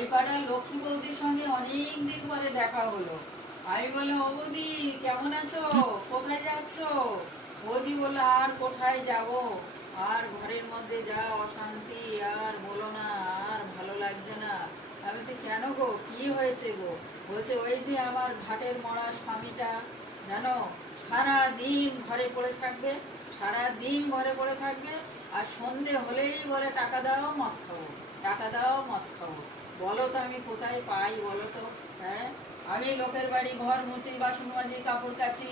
ওই পাড়ার লক্ষ্মী বৌদির সঙ্গে অনেক দিন পরে দেখা হলো। আমি বললাম, ও বৌদি কেমন আছো, কোথায় যাচ্ছ? বৌদি বললো, আর কোথায় যাব, আর ঘরের মধ্যে যা অশান্তি, আর বলো না, আর ভালো লাগছে না। আমি বলছি, কেন গো, কি হয়েছে গো? বলছে, ওই যে আমার ঘাটের মরা স্বামীটা, জানো, সারা দিন ঘরে পড়ে থাকবে, সারা দিন ঘরে পড়ে থাকবে, আর সন্ধে হলেই বলে টাকা দাও মদ খাবো, টাকা দাও মদ খাবো। বলো তো আমি কোথায় পাই বলো তো? হ্যাঁ, আমি লোকের বাড়ি ঘর মুছি, বাসন মাজি, কাপড় কাচি,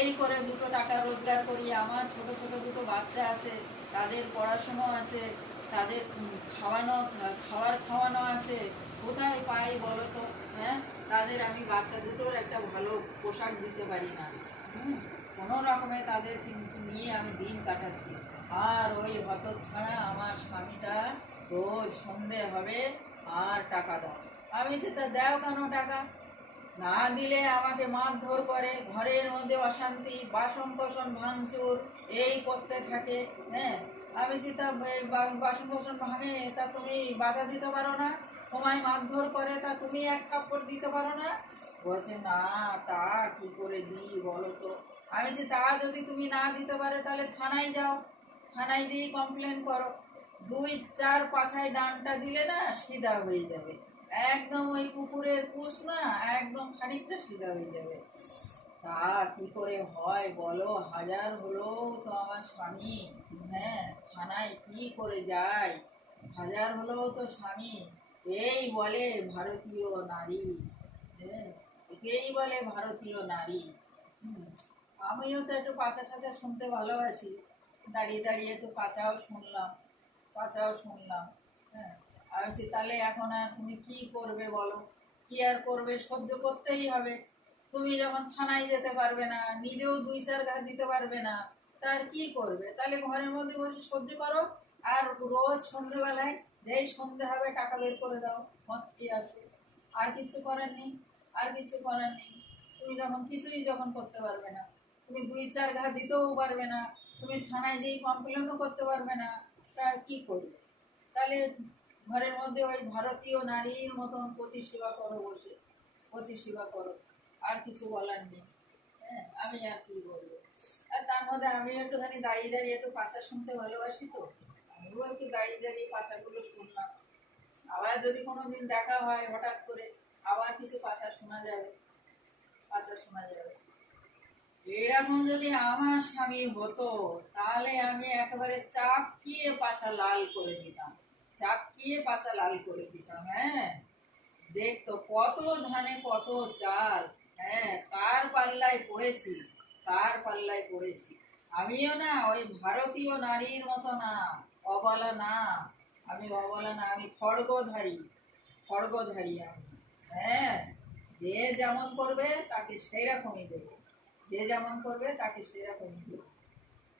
এই করে দুটো টাকা রোজগার করি। আমার ছোট ছোট দুটো বাচ্চা আছে, তাদের পড়াশুনো আছে, তাদের খাওয়ানো আছে। কোথায় পাই বলো তো? হ্যাঁ, তাদের আমি বাচ্চা দুটোর একটা ভালো পোশাক দিতে পারি না। কোনো রকমে তাদের কিন্তু নিয়ে আমি দিন কাটাচ্ছি। আর ওই হতচ্ছাড়া আমার স্বামীটা রোজ সন্ধে হবে আর টাকা দাও। আমি তা দাও কেন টাকা? না দিলে আমাকে মারধর করে, ঘরের মধ্যে অশান্তি, বাসন কোসন ভাঙচুর এই করতে থাকে। হ্যাঁ, আমি তা বাসন কোসন ভাঙে, তা তুমি বাধা দিতে পারো না? তোমায় মারধর করে, তা তুমি এক থাপ্পড় দিতে পারো না? বলছে, না, তা কি করে দিই বলো তো? আমি তা যদি তুমি না দিতে পারো তাহলে থানায় যাও, থানায় দিয়ে কমপ্লেন করো। 2-4 পাছায় ডানটা দিলে না সিধা হয়ে যাবে, একদম ওই কুকুরের পুষ না, একদম খানিকটা সিধা হয়ে যাবে। তা কি করে হয় বলো? হাজার হলো তো আমার স্বামী। হ্যাঁ, থানায় কি করে যায়? হাজার হলো তো স্বামী। এই বলে ভারতীয় নারী। হ্যাঁ, একেই বলে ভারতীয় নারী। আমিও তো একটু পাচা টাচা শুনতে ভালোবাসি। দাঁড়িয়ে দাঁড়িয়ে একটু পাচাও শুনলাম। হ্যাঁ, আমি বলছি, তাহলে এখন আর তুমি কি করবে বলো? কি আর করবে, সহ্য করতেই হবে। তুমি যখন থানায় যেতে পারবে না, নিজেও 2-4 ঘা দিতে পারবে না, তার কি করবে? তাহলে ঘরের মধ্যে বসে সহ্য করো। আর রোজ সন্ধেবেলায় যেই সন্ধে হবে টাকা বের করে দাও, মদ খেয়ে আসো। আর কিচ্ছু করার নেই, আর কিচ্ছু করার নেই। তুমি যখন কিছুই যখন করতে পারবে না, তুমি 2-4 ঘা দিতেও পারবে না, তুমি থানায় যেই কমপ্লেনও করতে পারবে না, তা কি করবে? তাহলে ঘরের মধ্যে ওই ভারতীয় নারীর মতন পতি সেবা করো, বসে পতি সেবা করো, আর কিছু বলার নেই। হ্যাঁ, আমি আর কি বলবো? আর তার মধ্যে আমি একটুখানি দাঁড়িয়ে দাঁড়িয়ে একটু পাঁচা শুনতে ভালোবাসি, তো আমিও একটু দাঁড়িয়ে দাঁড়িয়ে পাঁচাগুলো শুনলাম। আবার যদি কোনোদিন দেখা হয় হঠাৎ করে, আবার কিছু পাঁচা শোনা যাবে। এরকম যদি আমার স্বামী হতো, তাহলে আমি একেবারে চাপকিয়ে পাছা লাল করে দিতাম, চাপকিয়ে পাছা লাল করে দিতাম। হ্যাঁ, দেখতো কত ধানে কত চাল। হ্যাঁ, কার পাল্লায় পড়েছি। আমিও না ওই ভারতীয় নারীর মতো না, অবলা না। আমি খড়গধারী আমি। হ্যাঁ, যে যেমন করবে তাকে সেই রকমই দেবো,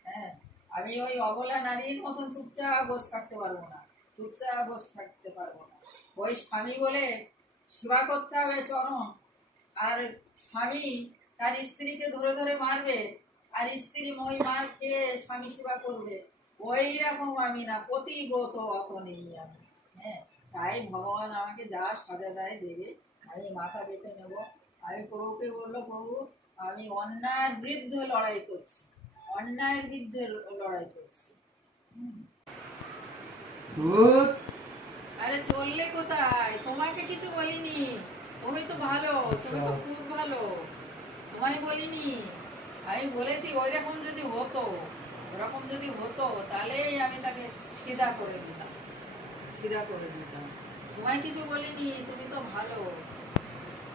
হ্যাঁ, আমি ওই অবলা নারীর মতন চুপচাপ বসে থাকতে পারবো না, ওই স্বামী বলে সেবা করতে হবে চরম। আর স্বামী তার স্ত্রীকে ধরে ধরে মারবে, আর স্ত্রী ওই মার খেয়ে স্বামী সেবা করবে, ওই রকম আমি না, পতিব্রত অত নেই আমি। হ্যাঁ, তাই ভগবান আমাকে যা সাজা দেয় দেবে, আমি মাথা পেতে নেব। আমি প্রভুকে বললো, প্রভু আমি অন্যায়ের বিরুদ্ধে লড়াই করছি। আরে চললে কোথায়? তোমাকে কিছু বলিনি, তুমি তো ভালো, তুমি তো খুব ভালো, তোমায় বলিনি। আমি বলেছি ওরকম যদি হতো তাহলেই আমি তাকে সিধা করে দিতাম। তোমায় কিছু বলিনি, তুমি তো ভালো।